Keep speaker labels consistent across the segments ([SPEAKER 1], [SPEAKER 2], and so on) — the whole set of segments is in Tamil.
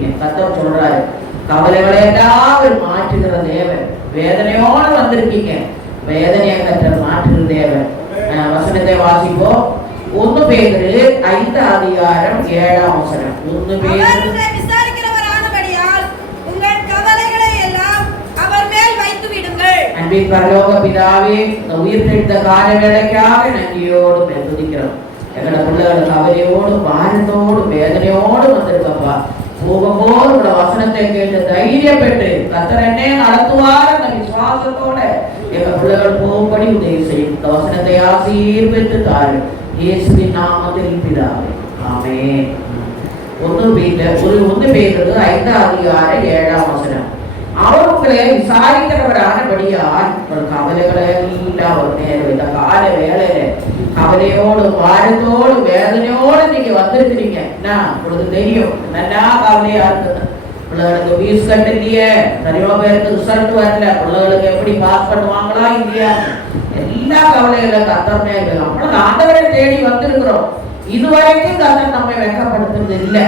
[SPEAKER 1] வந்திருக்கீங்க கத்தர் சொல்றாரு கவலைகளை அவர் மாற்றுகிற தேவன். வேதனையோட வந்திருக்கீங்க. வேதனையை கத்தர் மாற்றுகிற தேவன். வசனத்தை வாசிப்போம் ஒன்னு பேரு ஐந்து அதிகாரம் ஏழாம் வசனம்.
[SPEAKER 2] அவர்
[SPEAKER 1] பேரு அன்பின் பரலோக பிதாவே இந்த உயிர் தெழுந்த கால வேலைக்காக நன்றியோடு துதிக்கிறோம் எங்களோட பிள்ளைகள் கவலையோடு பாரத்தோடு வேதனையோடு வந்திருக்கப்பா. போகும்போது உங்களோட வசனத்தை கேட்டு தைரியம் பெற்று கத்தர் என்னே நடத்துவார் அந்த விசுவாசத்தோட எங்க பிள்ளைகள் போகும்படி உதவி செய்யும் இந்த வசனத்தை ஆசீர்வதித்து தாரு இயேசுவின் நாமத்தில் பிதாவே ஆமென் ஒன்று வீட்டு ஒரு ஒன்று பேருக்கு ஐந்தாம் அதிகாரம் விசாரிக்கிறவரானபடியால் உங்கள் கவலைகளை எல்லாம் ஒரு நேரம் இந்த கால வேலையில கவலையோடு பாரத்தோடு வேதனையோடு நீங்க வந்திருக்கிறீங்க. என்ன? உங்களுக்கு தெரியும். நல்லா கவலையா இருக்குது? பிள்ளைகளுக்கு ஃபீஸ் கட்டலையே நிறைய பேருக்கு ரிசல்ட் வரல. பிள்ளைகளுக்கு எப்படி பாஸ் பண்ணுவாங்களா இல்லையா? எல்லா கவலைகளும் கத்தமே இருக்கு அப்புறம் ஆண்டவரை தேடி வந்திருக்கிறோம். இதுவரைக்கும் கத்தர் நம்மை வெக்கப்படுத்துறது இல்லை.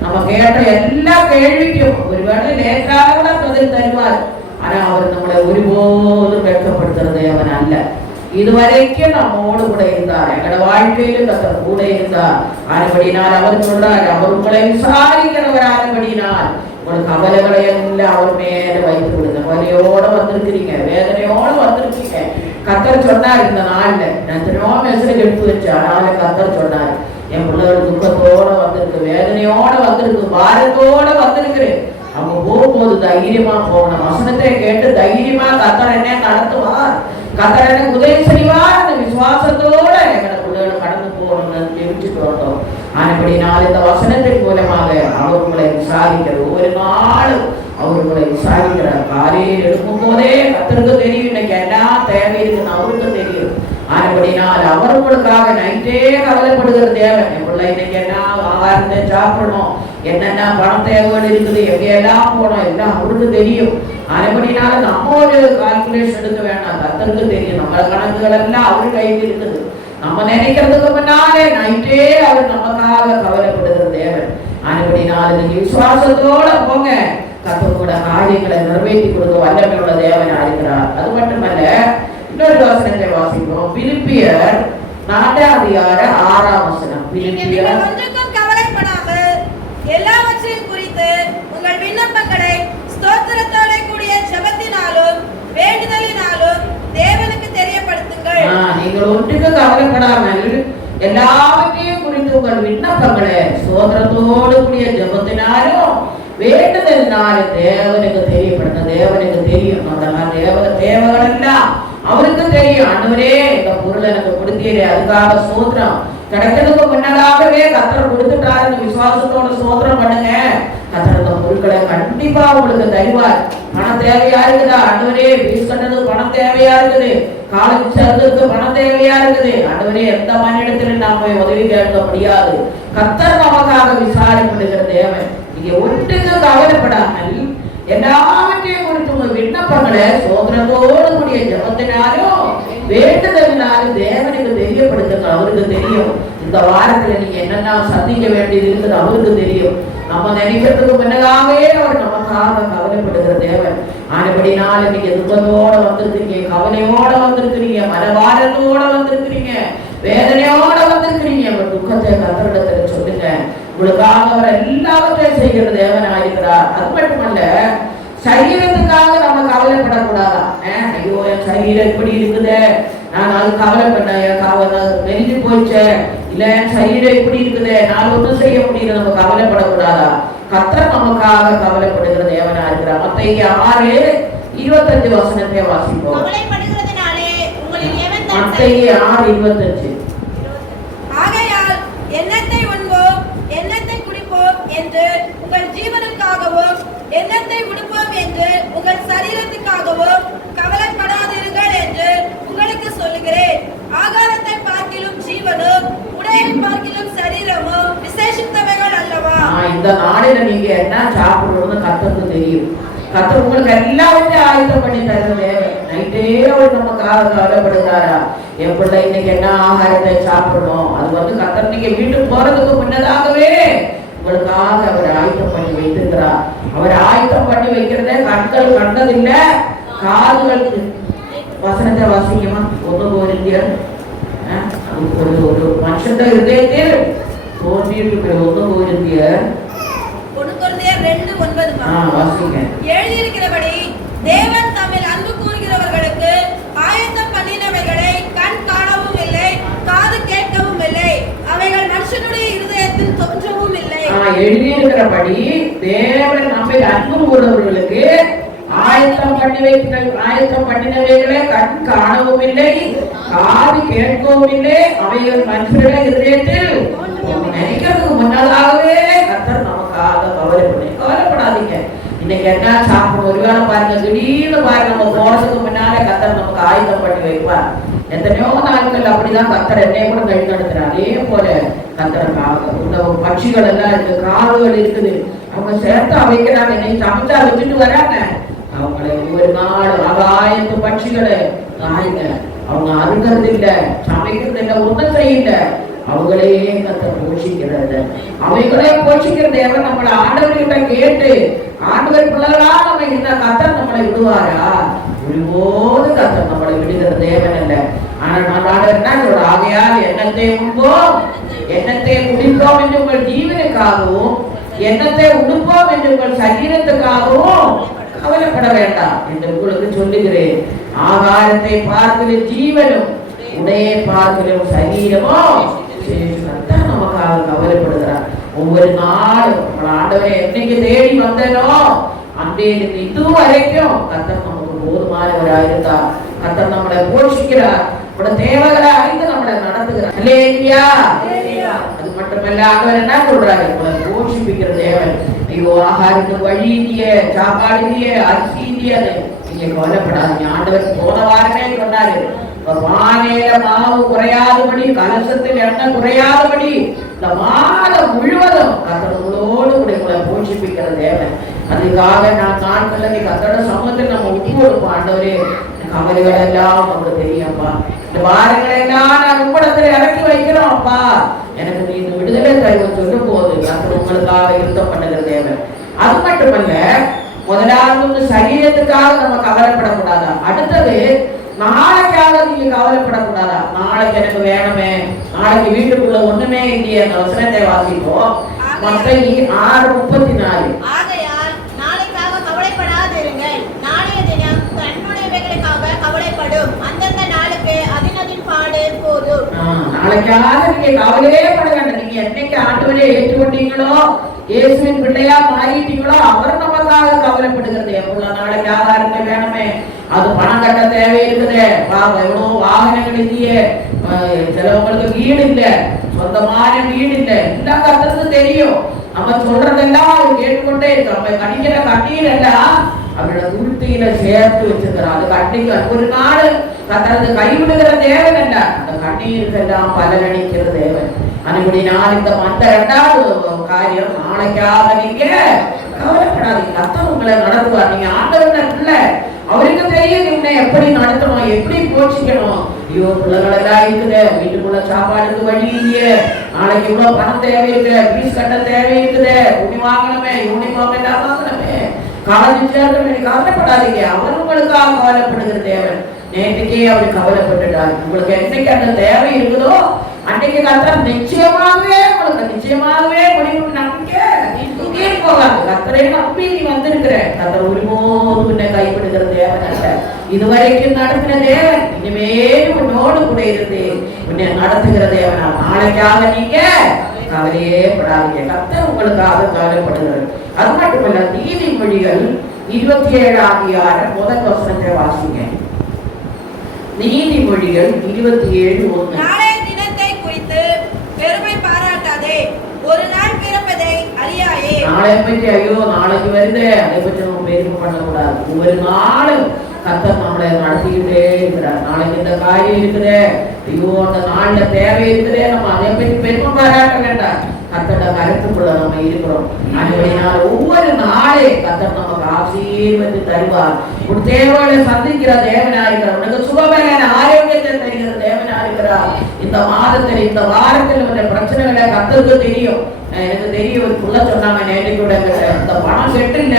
[SPEAKER 1] நம்ம கேட்ட எல்லா கேள்விக்கும் ஒருவேளை லேட்டாக கூட பதில் தருவார் ஆனா அவர் நம்மளை ஒருபோதும் வெட்கப்படுத்துறது அவன் அல்ல இதுவரைக்கும் நம்மோடு கூட இருந்தார் எங்களோட வாழ்க்கையிலும் கத்தர் கூட இருந்தார் ஆனபடினால் அவர் சொல்றார் அவர் உங்களை விசாரிக்கிறவர் விசாரிக்கிறவரானபடினால் உங்களுக்கு கவலைகளை எல்லாம் அவர் மேல வைத்து விடுங்க வலியோட வந்திருக்கிறீங்க வேதனையோட வந்திருக்கீங்க கத்தர் சொன்னார் இந்த நாள்ல நான் எத்தனையோ மெசேஜ் எடுத்து வச்சு அதனால கத்தர் சொன்னார் என் பிள்ளைகள் துக்கத்தோட வந்திருக்கு வேதனையோட வந்திருக்கு பாரத்தோட வந்திருக்கு. அவங்க போகும்போது தைரியமா போகணும். வசனத்தை கேட்டு தைரியமா கத்தர் என்ன நடத்துவார் கத்தர் என்ன உதவி செய்வார். அந்த விசுவாசத்தோட எங்களை பிள்ளைகளை கடந்து போகணும்னு ஜெபிச்சுட்டு வரட்டும் ஆனபடி நாள் இந்த வசனத்தின் மூலமாக அவர் உங்களை விசாரிக்கிற ஒவ்வொரு நாளும் அவர்களை உங்களை விசாரிக்கிறார் காலையில் எழுப்பும் போதே கத்தருக்கு தெரியும். இன்னைக்கு என்ன தேவை இருக்குன்னு அவருக்கு தெரியும். ஆனபடினால் அவர் உங்களுக்காக நைட்டே கவலைப்படுகிற தேவை. என் பிள்ளை இன்னைக்கு என்ன ஆகாரத்தை சாப்பிடணும்? என்னென்ன பணம் தேவைகள் இருக்குது? எங்கெல்லாம் போனோம் எல்லாம் அவருக்கு தெரியும். ஆனபடினால நம்ம ஒரு கால்குலேஷன் எடுக்க வேண்டாம். கத்தருக்கு தெரியும். நம்ம கணக்குகள் எல்லாம் அவரு கையில் இருக்குது. நம்ம நினைக்கிறதுக்கு முன்னாலே நைட்டே அவர் நமக்காக கவலைப்படுகிற தேவை. ஆனபடினால் நீங்க விசுவாசத்தோட போங்க. கத்தர் கூட காரியங்களை நிறைவேற்றி கொடுக்க வல்லமையுள்ள தேவனா இருக்கிறார் அது மட்டுமல்ல இன்னொரு வசனத்தை வாசிப்போம் பிலிப்பியர் நான்காம் அதிகார ஆறாம் வசனம். பிலிப்பியர்.
[SPEAKER 2] ஒன்றுக்கும் கவலைப்படாமல் எல்லாவற்றையும் குறித்து உங்கள் விண்ணப்பங்களை ஸ்தோத்திரத்தோட கூடிய ஜெபத்தினாலும் வேண்டுதலினாலும் தேவனுக்கு தெரியப்படுத்துங்கள்.
[SPEAKER 1] நீங்கள் ஒன்றுக்கு கவலைப்படாமல் எல்லாவற்றையும் குறித்து உங்கள் விண்ணப்பங்களை சோதரத்தோடு கூடிய ஜபத்தினாலும் வேண்டுதலினாலும் தேவனுக்கு தெரியப்படுத்த தேவனுக்கு தெரியும். தேவ தேவகள் எல்லாம் அவருக்கு தெரியும் ஆண்டவரே இந்த பொருள் எனக்கு கொடுத்தீரே அதுக்காக சோத்திரம். கிடைக்கிறதுக்கு முன்னதாகவே கத்தர் கொடுத்துட்டாருன்னு விசுவாசத்தோட சோத்திரம் பண்ணுங்க. கத்தர் இந்த பொருட்களை கண்டிப்பா உங்களுக்கு தருவார். பணம் தேவையா இருக்குதா? அடுவரே ஃபீஸ் கட்டது பணம் தேவையா இருக்குது? காலேஜ் சேர்ந்ததுக்கு பணம் தேவையா இருக்குது? அடுவரே எந்த மாநிலத்திலும் நாம போய் உதவி கேட்க முடியாது. கத்தர் நமக்காக விசாரிப்படுகிற தேவை நீங்க ஒன்றுக்கு கவலைப்படாமல் எல்லாவற்றையும் குறித்து உங்க விண்ணப்பங்களை சோதனத்தோடு கூடிய ஜபத்தினாலும் வேண்டுதலினாலும் தேவனுக்கு தெரியப்படுத்துங்க அவருக்கு தெரியும். இந்த வாரத்துல நீங்க என்னென்ன சந்திக்க வேண்டியது இருக்குது அவருக்கு தெரியும். நம்ம நினைக்கிறதுக்கு முன்னதாகவே அவர் நமக்காக கவலைப்படுகிற தேவன். ஆனபடினால நீங்க துக்கத்தோட வந்திருக்கிறீங்க கவலையோட வந்திருக்கிறீங்க மனவாரத்தோட வந்திருக்கிறீங்க வேதனையோட வந்திருக்கிறீங்க. அவர் துக்கத்தை கத்தரிடத்துல சொல்லுங்க. உங்களுக்காக அவர் எல்லாவற்றையும் செய்கிற தேவன் ஆயிருக்கிறார் அது மட்டுமல்ல சரீரத்துக்காக நம்ம கவலைப்படக்கூடாதா? சரீரம் இப்படி இருக்குதே? நான் அது கவலைப்பட்டேன் கவலை மெலிஞ்சு போச்சே இல்ல சரீரம் இப்படி இருக்குதே? நான் ஒன்றும் செய்ய முடியல. நம்ம கவலைப்படக்கூடாதா கத்தர் நமக்காக கவலைப்படுகிற தேவனா இருக்கிறார். மத்த ஆறு இருபத்தஞ்சு வசனத்தை வாசிப்போம்.
[SPEAKER 3] கவலைப்படுகிறதுனாலே உங்களில் எவன் தன்
[SPEAKER 1] மத்த ஆறு இருபத்தஞ்சு.
[SPEAKER 2] எண்ணத்தை உண்போம் எண்ணத்தை குடிப்போம் என்று உங்கள் ஜீவனுக்காகவும் எண்ணத்தை உடுப்போம் என்று உங்கள் சரீரத்துக்காகவும் கவலைப்படாதிருங்கள் என்று உங்களுக்கு சொல்லுகிறேன். ஆகாரத்தை பார்க்கிலும் ஜீவனும் உடையை பார்க்கிலும் சரீரமும் விசேஷித்தவைகள் அல்லவா?
[SPEAKER 1] இந்த நாளில நீங்க என்ன சாப்பிடுறோம்னு கத்தருக்கு தெரியும். கத்தர் உங்களுக்கு எல்லாவற்றையும் ஆயுதம் பண்ணி தரவே நைட்டே அவர் நமக்காக கவலைப்படுகிறாரா? என் பிள்ளை இன்னைக்கு என்ன ஆகாரத்தை சாப்பிடணும் அது வந்து கத்தர் நீங்க வீட்டுக்கு போறதுக்கு முன்னதாகவே உங்களுக்காக அவர் ஆயத்தம் பண்ணி வைத்திருக்கிறார். அவர் ஆயத்தம் பண்ணி வைக்கிறத கண்கள் கண்டதில்லை காதுகள் இருதயத்தில் தோன்றிட்டு இருக்கிற ஒன்று போரிந்தியர்
[SPEAKER 2] ஒன்று கொரிந்தியர் ரெண்டு ஒன்பதுமா
[SPEAKER 1] ஆ வாசிங்க
[SPEAKER 2] எழுதியிருக்கிறபடி தேவன் தம்மில் அன்பு கூறுகிறவர்களுக்கு ஆயத்தம் பண்ணினவைகளை கண் காணவும் இல்லை காது கேட்கவும் இல்லை அவைகள் மனுஷனுடைய இருதயத்தில் தோன்றவும் இல்லை
[SPEAKER 1] எழுதியிருக்கிறபடி தேவன் நம்மை அன்பு கூறுவர்களுக்கு ஆயத்தம் பண்ணி வைக்கிற ஆயத்தம் பண்ணினவைகளை கண் காணவும் இல்லை காது கேட்கவும் இல்லை அவைகள் மனுஷருடைய இருதயத்தில் நினைக்கிறதுக்கு முன்னதாகவே கத்தர் நமக்காக கவலைப்படு கவலைப்படாதீங்க. இன்னைக்கு என்ன சாப்பிடும் ஒருவேளை பாருங்க திடீர்னு பாருங்க நம்ம போறதுக்கு முன்னாலே கத்தர் நமக்கு ஆயுதம் பண்ணி வைப்பார். எத்தனையோ நாட்கள் அப்படிதான் கத்தர் என்னைய கூட கழி நடத்துறார் அதே போல கத்தர் இந்த பட்சிகள் எல்லாம் இருக்கு காடுகள் இருக்குது. அவங்க சேர்த்து வைக்கிறாங்க என்னை சமைச்சா வச்சுட்டு வராங்க. அவங்களை ஒவ்வொரு நாள் ஆகாயத்து பட்சிகளை காய்ங்க. அவங்க அருகிறது இல்லை சமைக்கிறது இல்லை ஒன்றும் செய்யல அவங்களே கத்த போஷிக்கிறது அவைகளே போஷிக்கிறது தேவன் நம்மள ஆண்டவர்கிட்ட கேட்டு ஆண்டவர் பிள்ளைகளா நம்ம இந்த கத்தர் நம்மளை விடுவாரா? ஒருபோது கத்தர் நம்மளை விடுகிற தேவன் இல்லை ஆனா நம்ம ஆண்டவர் என்ன சொல்றார்? ஆகையால் எண்ணத்தை உண்போம். எண்ணத்தை குடிப்போம் என்று உங்கள் ஜீவனுக்காகவும் எண்ணத்தை உடுப்போம் என்று உங்கள் சரீரத்துக்காகவும் கவலைப்பட வேண்டாம் என்று உங்களுக்கு சொல்லுகிறேன். ஆகாரத்தை பார்க்கிற ஜீவனும் உடையை பார்க்கிற சரீரமும் கர்த்தர் நமக்காக கவலைப்படுகிறார். ஒவ்வொரு நாளும் ஆண்டவரை என்னைக்கு தேடி வந்தனோ அன்றையிலிருந்து இது வரைக்கும் கர்த்தர் நமக்கு போதுமானவராக இருந்தார் கர்த்தர் நம்மளை போஷிக்கிறார். நம்மளோட தேவைகளை அறிந்து நம்மளை நடத்துகிறார். அல்லேலூயா அது மட்டுமல்ல அவர் என்ன சொல்றாரு? போஷிப்பிக்கிற தேவன். ஐயோ ஆகாரத்துக்கு வழி இல்லையே சாப்பாடு இல்லையே அரிசி இல்லையே நீங்க கவலைப்படாதீங்க. ஆண்டவர் போன வாரமே சொன்னாரு வானேல மாவு குறையாதபடி கலசத்தில் எண்ணெய் குறையாதபடி இந்த மாதம் முழுவதும் கத்தர்களோடு உங்களை போஷிப்பிக்கிற தேவன். அதுக்காக நான் நாட்கள்ல நீ கத்தோட சமூகத்தில் நம்ம ஒட்டி கொடுப்போம் ஆண்டவரே. கவலைகள் எல்லாம் உங்களுக்கு தெரியும்ப்பா இந்த வாரங்களை எல்லாம் நான் உங்களிடத்துல இறக்கி வைக்கிறோம் அப்பா. எனக்கு நீ இந்த விடுதலை தருவ சொல்லும் போது கத்தர் உங்களுக்காக யுத்தம் பண்ணுகிற தேவன். அது மட்டுமல்ல முதலாவது சரீரத்துக்காக நம்ம கவலைப்படக்கூடாதா? அடுத்தது நாளைக்காக நீங்க கவலைப்படக்கூடாதா? நாளைக்கு எனக்கு வேணுமே. நாளைக்கு வீட்டுக்குள்ள ஒண்ணுமே இல்லையே அந்த வசனத்தை வாசிப்போம். மத்தேயு ஆறு முப்பத்தி நாலு
[SPEAKER 3] கவலைப்படும். அந்தந்த நாளுக்கு அதினதின் பாடு போதும்.
[SPEAKER 1] ஆ, நீங்க கவலையே பட வேண்டாம். நீங்க என்னைக்கு ஆண்டவரே ஏற்றுக்கொண்டீங்களோ இயேசுவின் பிள்ளையா மாறிட்டீங்களோ அவர் நமக்காக கவலைப்படுகிறது. எவ்வளவு நாளைக்கு ஆதாரத்தை வேணுமே? அது பணம் கட்ட தேவை இருக்குது பாவம் எவ்வளவு வாகனங்கள் இல்லையே. சிலவங்களுக்கு வீடு இல்லை. சொந்தமான வீடு இல்லை. எல்லாம் கத்துறது தெரியும். நம்ம சொல்றதெல்லாம் அவர் கேட்டுக்கொண்டே இருக்கு நம்ம கணிக்கிற கண்ணீர் எல்லாம் அவரோட துருத்தியில சேர்த்து வச்சிருக்கிறோம் அது கண்ணீர் ஒரு நாள் கத்துறது கைவிடுகிற தேவை என்ன கண்ணீருக்கெல்லாம் பலனளிக்கிற தேவன். அனுபடி நான் இந்த மத்த இரண்டாவது காரியம் நாளைக்காக நீங்க கவலைப்படாதீங்க. அத்தம் உங்களை நடத்துவார். நீங்க ஆண்டவன் பிள்ளை? அவருக்கு தெரியும் உன்னை எப்படி நடத்தணும் எப்படி போச்சிக்கணும் ஐயோ பிள்ளைகளெல்லாம் இருக்குது. வீட்டுக்குள்ள சாப்பாடுக்கு வழி இல்லையே. நாளைக்கு இவ்வளவு பணம் தேவை இருக்கு ஃபீஸ் கட்ட தேவை இருக்குது துணி வாங்கணுமே யூனிஃபார்ம் எல்லாம் வாங்கணுமே. காலேஜ் சேர்க்கணும் கவலைப்படாதீங்க. அவர் உங்களுக்காக கவலைப்படுகிற தேவன். நேற்றுக்கே அவர் கவலைப்பட்டுட்டார். உங்களுக்கு என்னைக்கு அந்த தேவை இருக்குதோ அன்னைக்கு கத்தர் நிச்சயமாகவே உங்களுக்கு நிச்சயமாகவே முடிவு நம்பிக்கை. நீ போகாது. கத்தரை நம்பி நீ வந்திருக்கிறேன். கத்தர் ஒருபோது உன்னை கைவிடுகிற தேவன் அல்ல. இதுவரைக்கும் நடத்தின தேவன் இனிமேல் உன்னோடு கூட இருந்து உன்னை நடத்துகிற தேவனா? நாளைக்காக நீங்க கவலையே படாதீங்க. கத்தர் உங்களுக்காக கவலைப்படுகிறார். அது மட்டுமல்ல நீதிமொழிகள் இருபத்தி ஏழாம் அதிகாரம் முதல் வருஷத்தை வாசிங்க. நீதிமொழிகள் இருபத்தி ஏழு ஒண்ணு
[SPEAKER 2] நாளைய தினத்தை குறித்து பெருமை பாராட்டாதே. ஒரு நாள் பிறப்பதை அறியாயே.
[SPEAKER 1] நாளை பற்றி ஐயோ நாளைக்கு வருது. அதை பற்றி நம்ம பெருமை பண்ணக்கூடாது. ஒவ்வொரு நாளும் கத்தர் நம்மளை நடத்திக்கிட்டே இருக்கிறார். நாளைக்கு இந்த காரியம் இருக்குது. ஐயோ அந்த நாள்ல தேவை இருக்குது. நம்ம அதை பற்றி பெருமை பாராட்ட வேண்டாம். கத்தோட கருத்துக்குள்ள நம்ம இருக்கிறோம். அதுபடினால் ஒவ்வொரு நாளே கத்தர் நமக்கு ஆசீர்வதி தருவார் உன் தேவையை சந்திக்கிற தேவனாயிருக்கிறார் உனக்கு சுகமான ஆரோக்கியத்தை தருகிற தேவனாயிருக்கிறார் இந்த மாதத்தில் இந்த வாரத்தில் உள்ள பிரச்சனைகளை கத்தருக்கு தெரியும். எனக்கு தெரியும் ஒரு புள்ள கெட்டுல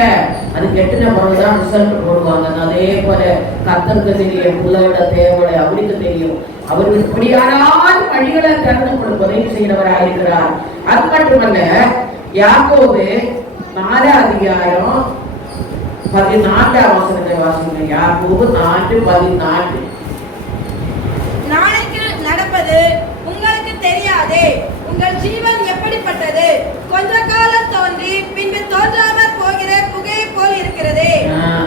[SPEAKER 1] அது கெட்டின பிறகுதான் ரிசல்ட் போடுவாங்க. அதே போல கத்தருக்கு தெரியும் பிள்ளையோட தேவைகளை அவருக்கு தெரியும். அவருக்கு இப்படியானால் வழிகளை திறந்து கொடுப்பதை செய்கிறவராக இருக்கிறார் அது மட்டுமல்ல யாக்கோபு நாலாம் அதிகாரம் பதினான்காம் வசனத்தை வாசிங்க யாக்கோபு நான்கு பதினான்கு
[SPEAKER 2] நாளைக்கு நடப்பது உங்களுக்கு தெரியாதே உங்கள் ஜீவன் எப்படிப்பட்டது கொஞ்ச காலம் தோன்றி பின்பு தோன்றாமற் போகிற புகை போல் இருக்கிறதே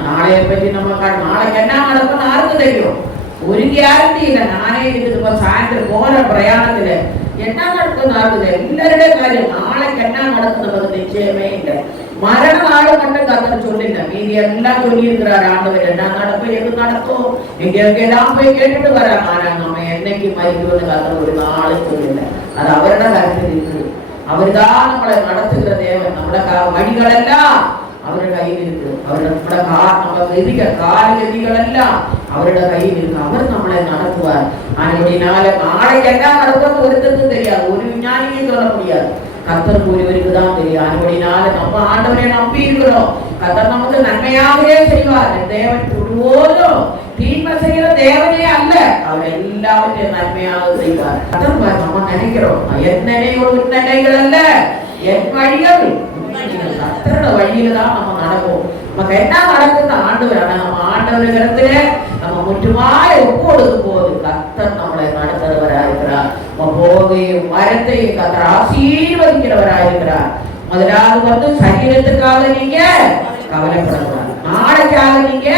[SPEAKER 1] நாளைய பற்றி நம்ம நாளைக்கு என்ன நடக்கும் யாருக்கு தெரியும் ஒரு கேரண்டி இல்ல நானே இருக்குது இப்ப சாயந்தரம் போற பிரயாணத்துல என்ன நடக்கும் நடக்குது எல்லாருடைய காரியம் நாளைக்கு என்ன நடக்கும் நமக்கு நிச்சயமே இல்லை மரண நாள் மட்டும் கத்தர் சொல்லிட்டேன் மீதி எல்லாம் சொல்லி இருக்கிறார் ஆண்டவர் என்ன நடக்கும் எது நடக்கும் நீங்க எங்கெல்லாம் போய் கேட்டுட்டு வர்றாங்க ஆனா நம்ம என்னைக்கு மறிக்கணும்னு கத்தர் ஒரு நாளும் சொல்லல அது அவரோட கருத்து இருக்குது அவர்தான் நம்மளை நடத்துகிற தேவன் நம்மள வழிகள் எல்லாம் அவரோட கையில் இருக்கு அவரோட நம்மட கா- நம்ம எதிக கால எதிகள் எல்லாம் அவரோட கையில் இருக்கு அவர் நம்மளை நடத்துவார் ஆனபடினால நாளைக்கு என்ன நடக்கும் ஒருத்தருக்கும் தெரியாது. ஒரு விஞ்ஞானியும் சொல்ல முடியாது. கத்தருக்கு ஒருவருக்கு தான் தெரியும். ஆனபடினால நம்ம ஆண்டவரை நம்பி இருக்கிறோம். கத்தர் நமக்கு நன்மையாகவே செய்வார். தேவன் ஒருபோதும் தீமை செய்கிற தேவனே அல்ல. அவர் எல்லாவற்றையும் நன்மையாக செய்வார். கத்தர் நம்ம நினைக்கிறோம். என் நினைவு உன் நினைகள் அல்ல. என் வழிகள். கத்தரோட வழியில தான் நம்ம நடக்கும் நமக்கு என்ன நடக்குது ஆண்டவர் ஆனா நம்ம ஆண்டவர் இடத்துல நம்ம முற்றுமாய் ஒப்பு கொடுக்கும் போது கத்தர் நம்ம போதையும் மரத்தையும் கத்தர் ஆசீர்வதிக்கிறவரா இருக்கிறார் முதலாவது வந்து சரீரத்துக்காக நீங்க கவலைப்படக்கூடாது. நாளைக்காக நீங்க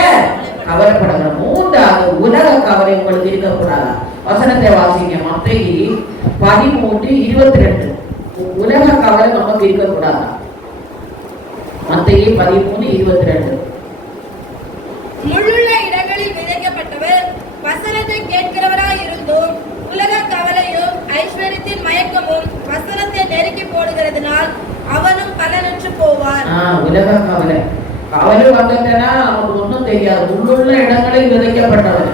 [SPEAKER 1] கவலைப்படக்கூடாது. மூன்றாவது உலக கவலை உங்களுக்கு இருக்கக்கூடாதா. வசனத்தை வாசிங்க. மத்தேயி பதிமூன்று இருபத்தி ரெண்டு உலக கவலை நமக்கு இருக்கக்கூடாதா. மத்தேயி பதிமூணு இருபத்தி ரெண்டு
[SPEAKER 2] முழுள்ள இடங்களில் விதைக்கப்பட்டவர் வசனத்தை கேட்கிறவராய் இருந்தோம் ஐஸ்வர்யத்தின் மயக்கமும் வசனத்தை நெருக்கி போடுகிறதுனால் அவனும் பலனற்று போவார்
[SPEAKER 1] ஆஹ் உலக கவலை. கவலை வந்துட்டேன்னா நமக்கு ஒன்றும் தெரியாது. உள்ளுள்ள இடங்களில் விதைக்கப்பட்டவன்.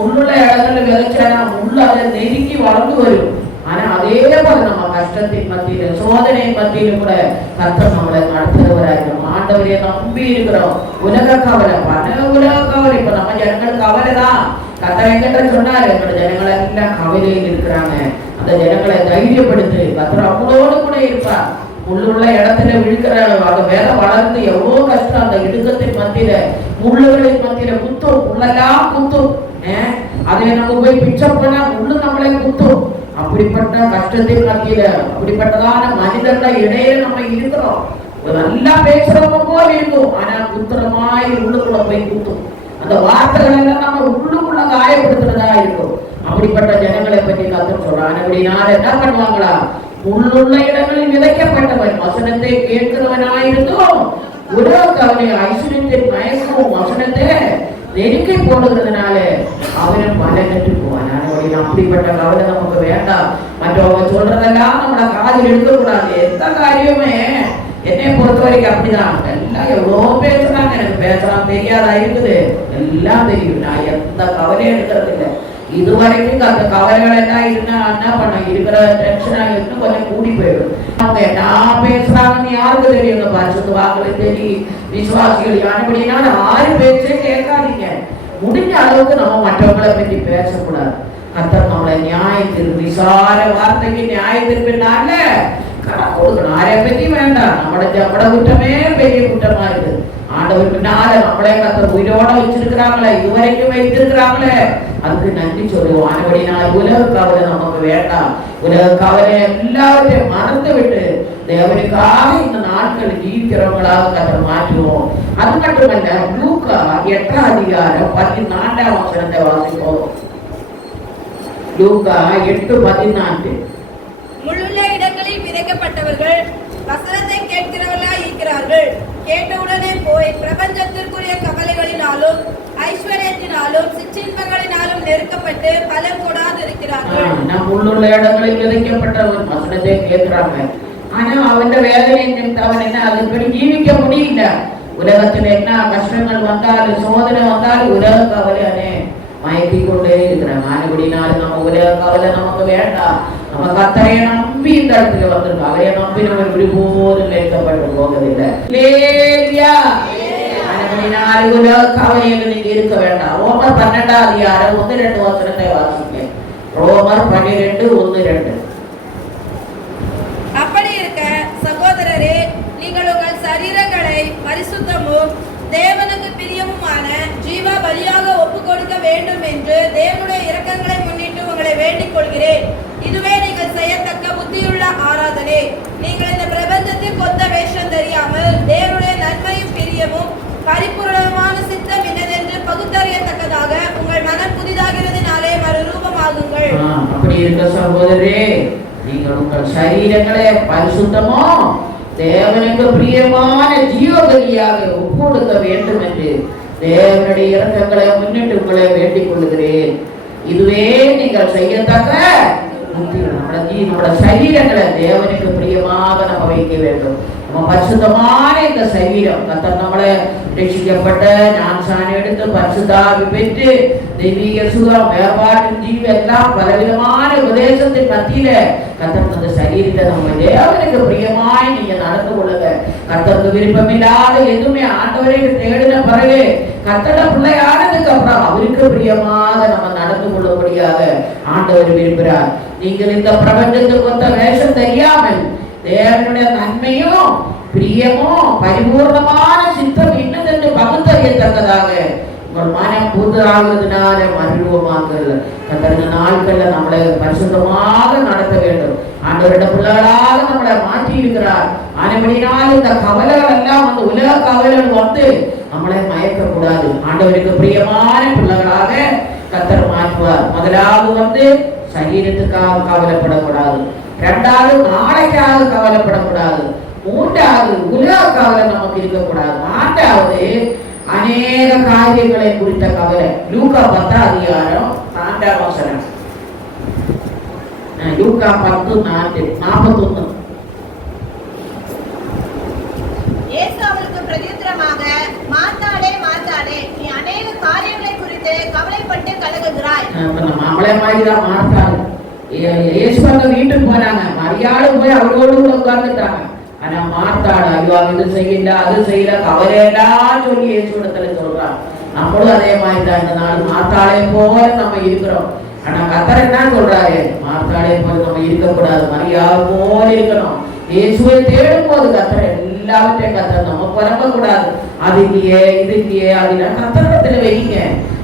[SPEAKER 1] உள்ளுள்ள இடங்களில் விதைச்சானா உள்ள அதை நெருங்கி வளர்ந்து வரும். ஆனா அதே போல நம்ம கஷ்டத்தின் மத்தியில சோதனை மத்தியில கூட கர்த்தர் நம்மளை நடத்துகிறவராக ஆண்டவரைய நம்பி இருக்கிறோம். உலக கவலை. பல உலக கவலை. இப்ப நம்ம ஜனங்கள் கவலை தான் கர்த்தர் எங்கிட்ட சொன்னாரு எங்களோட ஜனங்கள் எல்லாம் கவலையில் இருக்கிறாங்க. அந்த ஜனங்களை தைரியப்படுத்து. பத்திரம் அவங்களோடு கூட இருப்பார் உள்ளுள்ள இடத்துல விழுக்கிற அது விதை வளர்ந்து எவ்வளோ கஷ்டம். அந்த இடுக்கத்தின் மத்தியில முள்ளுகளின் மத்தியில குத்தும். உள்ளெல்லாம் குத்தும். அதை நம்ம போய் பிச்சை பண்ணா உள்ளு நம்மளே குத்தும். அப்படிப்பட்ட கஷ்டத்தின் மத்தியில அப்படிப்பட்டதான மனிதர்கள இடையே நம்ம இருக்கிறோம். நல்லா பேசுறவங்க போல இருக்கும். ஆனா குத்துறமாய் உள்ளுக்குள்ள போய் குத்தும். அந்த வார்த்தைகள் எல்லாம் நம்ம உள்ளுக்குள்ள காயப்படுத்துறதா இருக்கும். அப்படிப்பட்ட ஜனங்களை பற்றி கத்தர் சொல்றான் அப்படினால என்ன பண்ணுவாங்களா உள்ளுள்ள இடங்களில் விதைக்கப்பட்டவன் வசனத்தை கேட்கிறவனாயிருந்தும் உலக கவலை ஐஸ்வர்யத்தின் மயக்கவும் வசனத்தை நெருக்கி போடுகிறதுனால அவனும் பலனற்று போவான் அப்படிப்பட்ட கவலை நமக்கு வேண்டாம். மற்றவங்க சொல்றதெல்லாம் நம்மள காதில் எடுக்கக்கூடாது. எந்த காரியமே என்னை பொறுத்த வரைக்கும் அப்படிதான். எல்லாம் எவ்வளோ பேசுறாங்க எனக்கு பேசலாம் தெரியாதா இருக்குது? எல்லாம் தெரியும். நான் எந்த கவலையும் எடுக்கிறது இல்லை இதுவரைக்கும் அந்த கவலைகள் எல்லாம் இருந்தா என்ன பண்ண இருக்கிற டென்ஷனா இன்னும் கொஞ்சம் கூடி போயிடும். அவங்க என்ன பேசுறாங்கன்னு யாருக்கு தெரியும் பரிசுத்து வாக்குறது தெரியும் விசுவாசிகள். யாருபடினா ஆறு பேச்சே கேட்காதீங்க. முடிஞ்ச அளவுக்கு நம்ம மற்றவங்களை பற்றி பேசக்கூடாது. கத்தர் நம்மளை நியாயத்திற்கு விசார வார்த்தைக்கு நியாயத்திற்குனால கடன் கொடுக்கணும் யாரைய பத்தி வேண்டாம். நம்மட நம்மட குற்றமே பெரிய குற்றமா இருக்கு ஆண்டவர் பின்னால நம்மளே கத்தர் உயிரோட வச்சிருக்கிறாங்களே. இதுவரைக்கும் வைத்திருக்கிறாங்களே. அதுக்கு நன்றி சொல்லுவோம். ஆனபடினால உலக கவலை நமக்கு வேண்டாம். உலக கவலை எல்லாவற்றையும் மறந்து விட்டு தேவனுக்காக இந்த நாட்கள் ஜீவிக்கிறவங்களாக கத்தர் மாற்றுவோம். அது மட்டுமல்ல லூக்கா எட்டாம் அதிகாரம் பதினான்காம் வசனத்தை வாசிப்போம். லூக்கா எட்டு பதினான்கு.
[SPEAKER 2] இடங்களில் விதைக்கப்பட்டவர்கள் வசனத்தை கேட்கிறவர்களாய் இருக்கிறார்கள். கேட்டவுடனே போய் பிரபஞ்சத்திற்குரிய கவலைகளினாலும் ஐஸ்வர்யத்தினாலும் சிற்றின்பங்களினாலும் நெருக்கப்பட்டு பலன் கொடாது இருக்கிறார்கள்
[SPEAKER 1] நம் உள்ளுள்ள இடங்களில் விதைக்கப்பட்டவர் வசனத்தை கேட்கிறாங்க. ஆனா அவன் வேதனை நிமித்தம் அவன் என்ன அதன்படி ஜீவிக்க முடியல. உலகத்தில் என்ன கஷ்டங்கள் வந்தாலும் சோதனை வந்தாலும் உலக கவலையானே மயக்கிக் கொண்டே இருக்கிறாங்க ஆனபடினால நம்ம உலக கவலை நமக்கு வேண்டாம். நம்ம கத்தரையை நம்பி இந்த இடத்துல வந்திருக்கோம். அதையை நம்பி நம்ம இப்படி போதும் வைக்கப்பட்டு போவதில்லை லேலியா நீங்க இருக்க வேண்டாம். ரோமர் பன்னெண்டாம் அதிகாரம் ஒன்று ரெண்டு வசனத்தை ரோமர் பன்னிரெண்டு ஒன்று ரெண்டு
[SPEAKER 2] அப்படி இருக்க சகோதரரே நீங்கள் உங்கள் சரீரங்களை பரிசுத்தமும் தேவனுக்கு பிரியமுமான ஜீவ பலியாக ஒப்பு கொடுக்க வேண்டும் என்று தேவனுடைய இரக்கங்களை முன்னிட்டு உங்களை வேண்டிக் கொள்கிறேன். இதுவே செய்யத்தக்க புத்தியுள்ள ஆராதனை. நீங்கள் இந்த பிரபஞ்சத்தில் கொத்த வேஷம் தெரியாமல் தேவனுடைய நன்மையும் பிரியமும் பரிபூரணமான சித்தம் என்னதென்று பகுத்தறியத்தக்கதாக உங்கள் மனம் புதிதாகிறதுனாலே மறுரூபமாகுங்கள்.
[SPEAKER 1] அப்படி இருக்க சகோதரே நீங்கள் உங்கள் சரீரங்களை பரிசுத்தமோ தேவனுக்கு பிரியமான ஜீவபலியாக ஒப்புக்கொடுக்க வேண்டும் என்று தேவனுடைய இரக்கங்களை முன்னிட்டு உங்களை வேண்டிக் கொள்கிறேன். இதுவே நீங்கள் செய்யத்தக்க புத்தி. நம்முடைய ஜீ- நம்முடைய சரீரங்களை தேவனுக்கு பிரியமாக நம்ம வைக்க வேண்டும் நம்ம பரிசுத்தமான இந்த சரீரம் கத்தர் நம்மளை ரட்சிக்கப்பட்ட ஞானசாணி எடுத்து பரிசுத்தாவி பெற்று தெய்வீக சுகம் வேறுபாட்டின் ஜீவ எல்லாம் பலவிதமான உபதேசத்தின் மத்தியில கத்தர் அந்த சரீரத்தை நம்ம தேவனுக்கு பிரியமாய் நீங்க நடந்து கொள்ளுங்க கத்தருக்கு விருப்பமில்லாத எதுவுமே ஆண்டவரை தேடின பிறகு கத்தட பிள்ளையானதுக்கு அப்புறம் அவருக்கு பிரியமாக நம்ம நடந்து கொள்ளும்படியாக ஆண்டவர் விரும்புகிறார் நீங்கள் இந்த பிரபஞ்சத்துக்கு ஒத்த வேஷம் தெரியாமல் தேவனுடைய நன்மையும் பிரியமும் பரிபூர்ணமான சித்தம் இன்னதென்று பகுத்தறியத்தக்கதாக உங்கள் மனம் புதுதாகிறதுனால மறுரூபமாக்கல் கத்தருங்க நாட்கள்ல நம்மளை பரிசுத்தமாக நடத்த வேண்டும். ஆண்டவருடைய பிள்ளைகளாக நம்மளை மாற்றி இருக்கிறார் ஆனபடினால் இந்த கவலைகள் எல்லாம் வந்து உலக கவலைகள் வந்து நம்மளை மயக்கக்கூடாது. ஆண்டவருக்கு பிரியமான பிள்ளைகளாக கத்தர் மாற்றுவார். முதலாவது வந்து சரீரத்துக்காக கவலைப்படக்கூடாது. இரண்டாவது நாளைக்காக கவலைப்படக்கூடாது. மூன்றாவது கவலை நமக்கு இருக்கக்கூடாது. நான்காவது அநேக காரியங்களை குறித்த கவலை. லூக்கா பத்தாம் அதிகாரம் நான்காம் வசனம். லூக்கா பத்து நான்கு நாற்பத்தொன்னு.
[SPEAKER 3] இயேசு அவளுக்கு பிரதியுத்தரமாக மாத்தாளே மாத்தாளே நீ அநேக காரியங்களை குறித்து கவலைப்பட்டு கலங்குகிறாய்.
[SPEAKER 1] நம்மளே மாதிரி தான் மாத்தாள் வீட்டுக்கு போனாங்க. மரியாதை போய் அவரோடு கூட உட்கார்ந்துட்டாங்க ஆனா மாத்தாள் ஐயோ இது செய்யல அது செய்யல கவலையெல்லாம் சொல்லி இயேசுடத்துல சொல்றான் நம்மளும் அதே மாதிரி தான் இந்த நாள் மாத்தாளே போல நம்ம இருக்கிறோம். ஆனா கத்தர் என்ன சொல்றாரு? மாத்தாளே போல நம்ம இருக்கக்கூடாது. மரியாதை போல இருக்கணும். இயேசுவை தேடும் போது கத்தர் எல்லாவற்றையும் கத்தர் நம்ம பரப்பக்கூடாது. அது இல்லையே இது இல்லையே அதுல கத்தரிடத்துல வைங்க.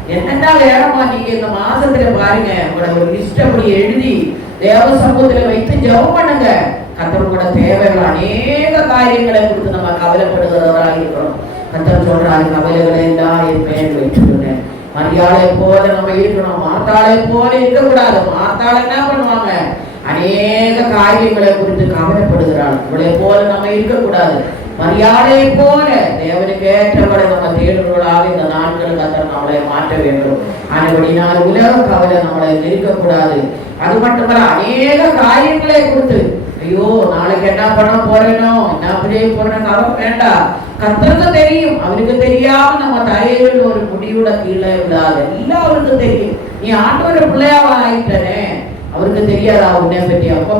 [SPEAKER 1] என்னென்ன வேறமா நீங்க இந்த மாசத்துல பாருங்க. உங்களோட ஒரு லிஸ்ட் அப்படி எழுதி தேவ சமூகத்துல வைத்து ஜெபம் பண்ணுங்க. கத்தவங்களோட தேவைகள் அநேக காரியங்களை கொடுத்து நம்ம கவலைப்படுகிறவராக இருக்கிறோம். கத்தர் சொல்றாரு கவலைகளை எல்லாம் என் மேல் வைத்துக்கிறேன் மரியாதை போல நம்ம இருக்கணும். மாத்தாளை போல இருக்கக்கூடாது. மாத்தாள் என்ன பண்ணுவாங்க? அநேக காரியங்களை குறித்து கவலைப்படுகிறாள். இவளை போல நம்ம இருக்கக்கூடாது. மரியாதை போல தேவனுக்கு ஏற்றவரை நம்ம தேடி நாட்கள் நம்மளை மாற்ற வேண்டும். ஆனபடினால் உலக கவலை நம்மளை நெருக்கக்கூடாது அது மட்டுமல்ல அநேக காரியங்களை கொடுத்து ஐயோ நாளைக்கு என்ன பண்ண போறேனோ என்ன புரிய போறேன்னு கவலை வேண்டாம் கத்தருக்கு தெரியும் அவருக்கு தெரியாம நம்ம தலையில் ஒரு முடியோட கீழே விடாது எல்லாம் அவருக்கு தெரியும். நீ ஆண்டவர் பிள்ளையாவா ஆயிட்டனே அவருக்கு தெரியாதா? உன்னை பற்றி அப்பா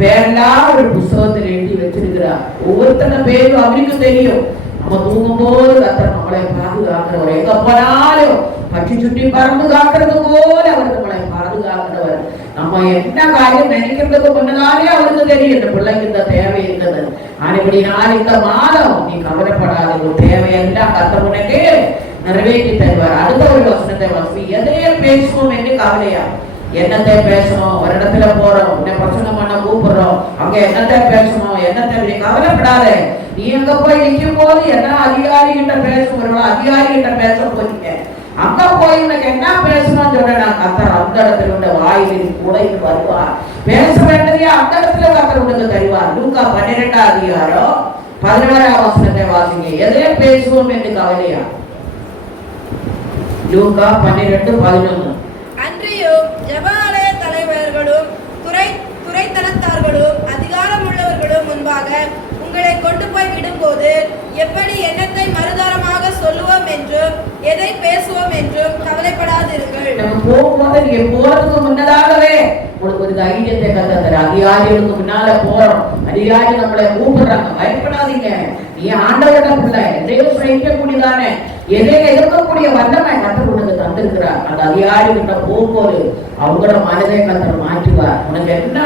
[SPEAKER 1] பேரெல்லாம் ஒரு புஸ்தகத்தில் எழுதி வச்சிருக்கிறார். ஒவ்வொருத்தன பேரும் அவருக்கு தெரியும். நம்ம தூங்கும் போது கத்தர் நம்மளை பாதுகாக்கிறவர் எங்க போனாலும் பற்றி சுற்றி பறந்து காக்கிறது போல அவர் நம்மளை பாதுகாக்கிறவர் நம்ம என்ன காரியம் நினைக்கிறதுக்கு முன்னதாலே அவருக்கு தெரியும் இந்த பிள்ளைக்கு இந்த தேவை இருந்தது ஆனபடி நான் இந்த மாதம் நீ கவலைப்படாத ஒரு தேவையெல்லாம் கத்த உனக்கு நிறைவேற்றி தருவார் அடுத்த ஒரு வசனத்தை வசதி எதையே பேசுவோம் என்று கவலையா என்னத்தை பேசணும் ஒரு இடத்துல போறோம். உன்னை பிரச்சனை பண்ண கூப்பிடுறோம். அங்க என்னத்தை பேசணும் என்னத்தை நீ கவலைப்படாத. நீ அங்க போய் நிற்கும் போது என்ன அதிகாரி கிட்ட பேசுகிறோம் அதிகாரி கிட்ட பேச போறீங்க. அங்க போய் உனக்கு என்ன பேசணும்னு சொன்ன கத்தர் அந்த இடத்துல உள்ள வாயில் கூட இது வருவார். பேச வேண்டியதே அந்த இடத்துல கத்தர் உங்களுக்கு தருவார். லூக்கா பன்னிரெண்டாம் அதிகாரம் பதினாறாம் வசனத்தை வாசிங்க. எதையே பேசுவோம் என்று கவலையா? லூக்கா பன்னிரெண்டு பதினொன்று
[SPEAKER 2] முன்பாக உங்களை கொண்டு போய் விடும்போது எப்படி எண்ணத்தை மறுதரமாக சொல்லுவோம் என்றும் எதை பேசுவோம் என்றும் கவலைப்படாதிருங்கள்.
[SPEAKER 1] நம்ம போகும்போது நீங்க போறதுக்கு முன்னதாகவே உங்களுக்கு ஒரு தைரியத்தை கத்தத்தர அதிகாரிகளுக்கு முன்னால போறோம். அதிகாரி நம்மளை கூப்பிடுறாங்க. பயப்படாதீங்க. நீ ஆண்டவரோட பிள்ளை. எதையும் சகிக்கக்கூடியதானே எதையும் எதிர்க்கக்கூடிய வல்லமை கத்தர் உனக்கு தந்திருக்கிறார். அந்த அதிகாரி கிட்ட போகும்போது அவங்களோட மனதை கத்தர் மாற்றுவார். உனக்கு என்ன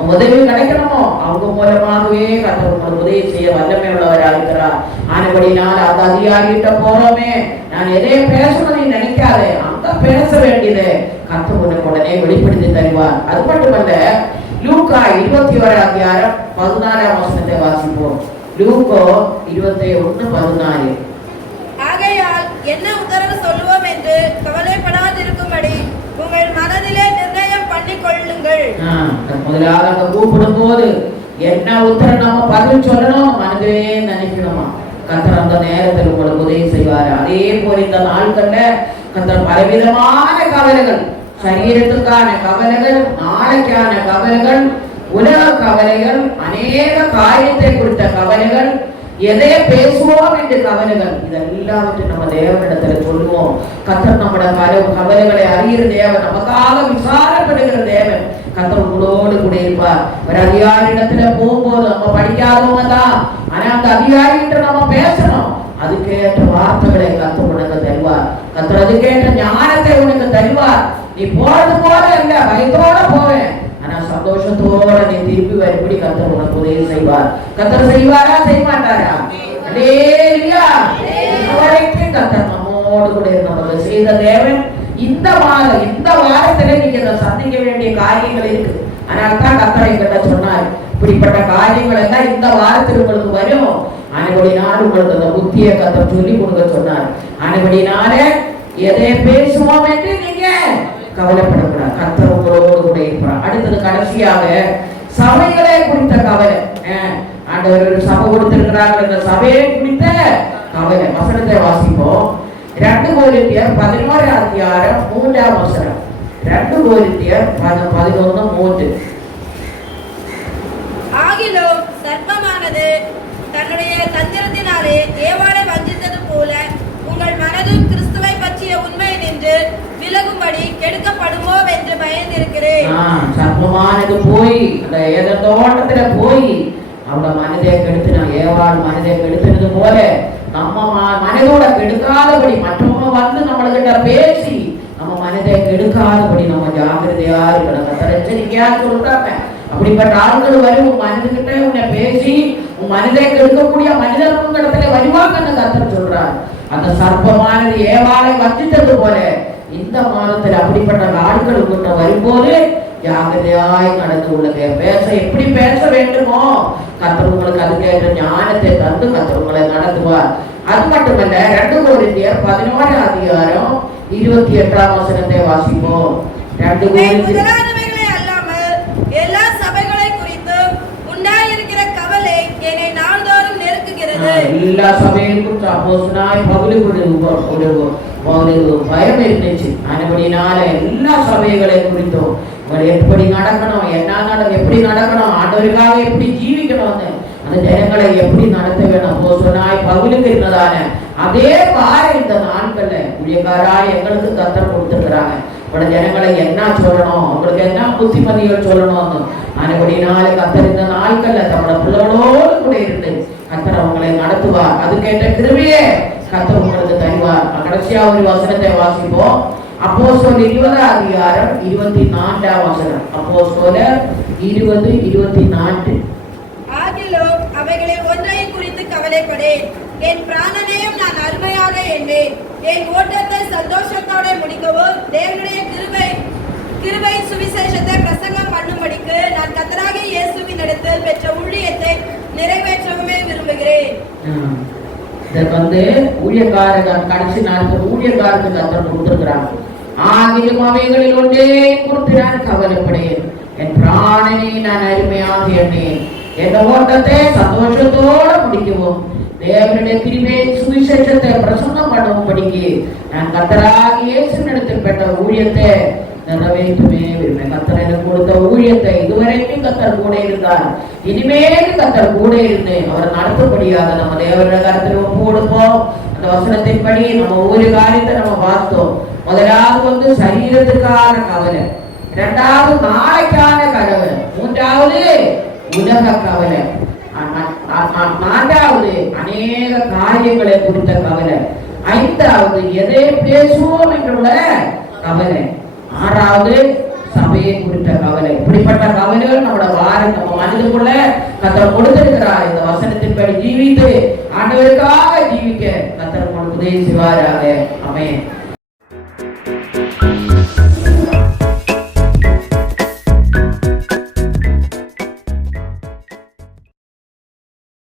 [SPEAKER 1] உதவி கிடைக்கணுமோ அவங்க மூலமாகவே கத்தர் உதவி செய்ய வல்லமை உள்ளவரா இருக்கிறார். ஆனபடினால் அது அதிகாரிகிட்ட போறோமே. நான் எதையும் பேசணும்னு நினைக்காதே. அந்த பேச வேண்டியது கத்தர் உனக்கு உடனே வெளிப்படுத்தி தருவார். அது மட்டுமல்ல லூக்கா இருபத்தி ஓரு அதிகாரம் பதினாறாம் வருஷத்தை வாசிப்போம். லூக்கோ இருபத்தி ஒன்று பதினாலு
[SPEAKER 2] ஆகையால் என்ன உத்தரவு சொல்லுவோம் என்று கவலைப்படாதிருக்கும்படி உங்கள் மனதிலே பண்ணி கொள்ளுங்கள்.
[SPEAKER 1] முதலாவது அங்க கூப்பிடும் போது என்ன உத்தரம் நம்ம பதில் சொல்லணும்? மனதிலே நினைக்கணுமா? கத்தர் அந்த நேரத்தில் உங்களுக்கு உதவி செய்வார். அதே போல இந்த நாட்கள்ல கத்தர் பலவிதமான கவலைகள் சரீரத்துக்கான கவலைகள் நாளைக்கான கவலைகள் உலக கவலைகள் அநேக காரியத்தை குறித்த கவலைகள் எதைய பேசுவோம் என்று கவலைகள். இதெல்லாவற்றையும் நம்ம தேவனிடத்துல சொல்லுவோம். கத்தர் நம்மட கவலைகளை அறிகிற தேவன் நமக்காக விசாரப்படுகிற தேவன். கத்தர் உங்களோடு கூட இருப்பார். ஒரு அதிகாரி இடத்துல போகும்போது நம்ம படிக்காதவங்க தான். ஆனா அந்த அதிகாரிகிட்ட நம்ம பேசணும். அதுக்கேற்ற வார்த்தைகளை கத்தர் உனக்கு தருவார். கத்தர் அதுக்கேற்ற ஞானத்தை உனக்கு தருவார். நீ போறது போல இல்ல பயத்தோட போவேன். ஆனா சந்தோஷத்தோட நீ திருப்பி வரும்படி கத்தர் உனக்கு உதவி செய்வார். கத்தர் செய்வாரா செய்வார் மாட்டாரா கத்தர் நம்மோடு கூட நமக்கு செய்த தேவன் இந்த மாதம் இந்த வாரத்துல நீங்க இதை சந்திக்க வேண்டிய காரியங்கள் இருக்கு ஆனால் தான் கத்தரை கிட்ட சொன்னார். இப்படிப்பட்ட காரியங்கள் எல்லாம் இந்த வாரத்தில் உங்களுக்கு வரும். அனைபடினால உங்களுக்கு அந்த புத்தியை கத்தர் சொல்லி கொடுக்க சொன்னார். அனைபடினால எதை பேசுவோம் என்று நீங்க கவலைப்படக்கூடாது. கத்தர் உங்களோடு கூட இருப்பார். அடுத்தது கடைசியாக சபைகளை குறித்த கவலை. அஹ், ஆண்டவர் சபை கொடுத்திருக்கிறார்கள் இந்த சபையை குறித்த கவலை வசனத்தை வாசிப்போம். ரெண்டு கோரிந்தியர் பதினோரு அதிகாரம் மூன்றாம் வசனம். ரெண்டு கோரிந்தியர் பத பதினொன்னு மூன்று.
[SPEAKER 2] ஆகிலும் சர்ப்பமானது தன்னுடைய தந்திரத்தினாலே ஏவாளை வஞ்சித்தது போல உங்கள் மனதும் கிறிஸ்துவை பற்றிய உண்மை நின்று விலகும்படி கெடுக்கப்படுமோ என்று பயந்திருக்கிறேன்.
[SPEAKER 1] சர்ப்பமானது போய் அந்த ஏதோ தோட்டத்துல போய் அவட மனதை கெடுத்துனான் ஏவாள் மனதை கெடுத்துறது போல நம்ம மனதோட கெடுக்காதபடி மற்றவங்க வந்து நம்மளுக்கிட்ட பேசி நம்ம மனதை கெடுக்காதபடி நம்ம ஜாகிரதையா இருக்கணும் கத்தர் எச்சரிக்கையா சொல்றாங்க அப்படிப்பட்ட ஆட்கள் வரை உன் மனதுகிட்ட உன்னை பேசி உன் மனதை கெடுக்கக்கூடிய மனிதர் உங்களிடத்துல வருவாங்கன்னு கத்தர் சொல்றார் அந்த சர்ப்பமானது ஏவாளை வஞ்சித்தது போல இந்த மாதத்தில் அப்படிப்பட்ட ஆட்கள் உங்கள்கிட்ட வரும்போது ஜாகிரதையாய் நடந்து கொள்ளுங்க பேச எப்படி பேச வேண்டுமோ கத்தர் உங்களுக்கு அதுக்கேற்ற ஞானத்தை தந்து கத்தர் உங்களை நடத்துவார். அது மட்டுமல்ல ரெண்டு கோரிந்தியர் பதினோரு அதிகாரம் இருபத்தி எட்டாம் வசனத்தை வாசிப்போம். ரெண்டு
[SPEAKER 2] முதலானவைகளே அல்லாமல் எல்லா சபைகளை குறித்தும் உண்டாயிருக்கிற கவலை என்னை நாள்தோறும் நெருக்குகிறது.
[SPEAKER 1] எல்லா சபைகளுக்கும் உப- ஒரு ஒரு பயம் இருந்துச்சு. அதுபடினால எல்லா சபைகளை குறித்தும் உங்களை எப்படி நடக்கணும்? என்ன நட எப்படி நடக்கணும்? ஆண்டவருக்காக எப்படி ஜீவிக்கணும் அந்த ஜனங்களை எப்படி நடத்த வேணும்? அப்போஸ்தலனாய் பவுலுக்கு இருந்ததான அதே பாரு இந்த நாட்கள்ல ஊழியக்காராய் எங்களுக்கு கத்தர் கொடுத்துருக்குறாங்க. உங்களோட ஜனங்களை என்ன சொல்லணும்? அவங்களுக்கு என்ன புத்திமதிகள் சொல்லணும்னு? அதுபடினால கத்தர் இந்த நாட்கள்ல தம்மோட பிள்ளைகளோடு கூட இருந்து கத்தர் அவங்களை நடத்துவார். அதுக்கேற்ற கிருபையே கத்தர் உங்களுக்கு தருவார். கடைசியா ஒரு வசனத்தை வாசிப்போம். அப்போ சொல் இருபதாம் அதிகாரம் இருபத்தி நான்காம் வசனம். அப்போ இருபது இருபத்தி நான்கு.
[SPEAKER 2] ஆகிலும் அவைகளில் ஒன்றையும் குறித்து கவலைப்படேன். என் பிராணனையும் நான் அருமையாக எண்ணேன். என் ஓட்டத்தை சந்தோஷத்தோட முடிக்கவும் தேவனுடைய கிருபை கிருபை சுவிசேஷத்தை பிரசங்கம் பண்ணும்படிக்கு நான் கத்தராக இயேசுவின் இடத்தில் பெற்ற ஊழியத்தை நிறைவேற்றவுமே விரும்புகிறேன்.
[SPEAKER 1] இதற்கு வந்து ஊழியக்காரர்கள் கடைசி நாட்கள் ஊழியக்காரருக்கு கத்தர் கொடுத்திருக்கிறாங்க. ஆகிலும் அவைகளில் ஒன்றே குறித்து நான் கவலைப்படேன் என் பிராணனை நான் அருமையாக எண்ணேன் என் ஓட்டத்தை சந்தோஷத்தோடு முடிக்கவும். தேவனுடைய கிருபை சுவிசேஷத்தை பிரசன்னம் பண்ணவும் பண்ணும்படிக்கு நான் கத்தராக இயேசு நடத்தில் பெற்ற ஊழியத்தை நிறைவேற்றுமே விரும்பேன் கத்தர் எனக்கு கொடுத்த ஊழியத்தை இதுவரைக்கும் கத்தர் கூட இருந்தார். இனிமேல் கத்தர் கூட இருந்து அவர் நடத்தும்படியாக நம்ம தேவனுடைய கருத்தில் ஒப்பு கொடுப்போம். அந்த அந்த வசனத்தின்படி நம்ம ஒவ்வொரு காரியத்தை நம்ம பார்த்தோம். முதலாவது வந்து சரீரத்துக்கான கவலை. இரண்டாவது நாளைக்கான கவலை மூன்றாவது உலக கவலை. நான்காவது அநேக காரியங்களை குறித்த கவலை. ஐந்தாவது எதை பேசுவோம் என்றுள்ள கவலை. ஆறாவது சபையை குறித்த கவலை. இப்படிப்பட்ட கவலைகள் நம்மளோட வாரம் நம்ம மனதுக்குள்ள கத்தர் கொடுத்திருக்கிறார். இந்த வசனத்தின்படி ஜீவித்து ஆண்டவருக்காக ஜீவிக்க கத்தர் உதவி செய்வாராக. அமேன்